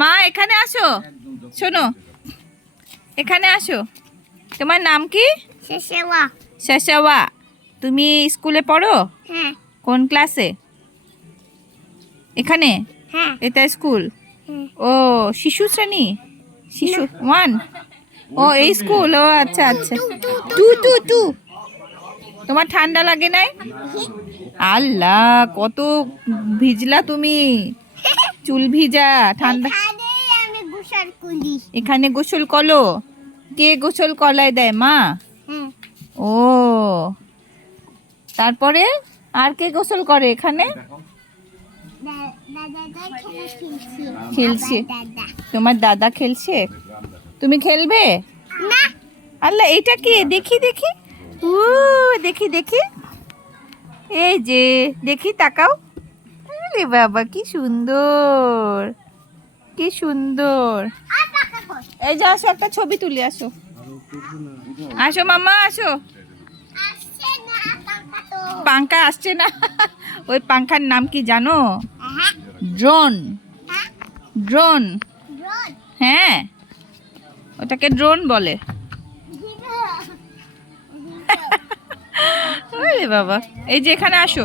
মা এখানে আসো, শোনো এখানে আসো। তোমার নাম কি? শেষেওয়া। শাশাওয়া। তুমি স্কুলে পড়ো? হ্যাঁ কোন ক্লাসে? এখানে? হ্যাঁ এটা স্কুল? হ্যাঁ। ও শিশু শ্রেণী, শিশু 1। ও এই স্কুল, ও আচ্ছা আচ্ছা। টু টু টু। তোমার ঠান্ডা লাগে নাই? আল্লাহ কত ভিজলা তুমি, চুল ভিজা, ঠান্ডা। এখানেই আমি গোসল করি। এখানে গোসল করো? কে গোসল করায় দেয়, মা? হ্যাঁ ও তারপরে আর কে গোসল করে এখানে? দাদা খেলছে। খেলছে। দাদা তোমার দাদা খেলছে, তুমি খেলবে? না। আল্লাহ এটা কি, দেখি দেখি। ও দেখি দেখি, এই যে দেখি, তাকাও। আরে বাবা কি সুন্দর, কি সুন্দর। আর টাকা কই? এই যে আসো, একটা ছবি তুলি, আসো আসো মামা আসো। আসছে না টাকা তো। পাঙ্খা আসছে না? ওই পাঙ্খার নাম কি জানো? হ্যাঁ ড্রোন। হ্যাঁ ড্রোন, রোদ। হ্যাঁ ওটাকে ড্রোন বলে। আরে বাবা, এই যে এখানে আসো।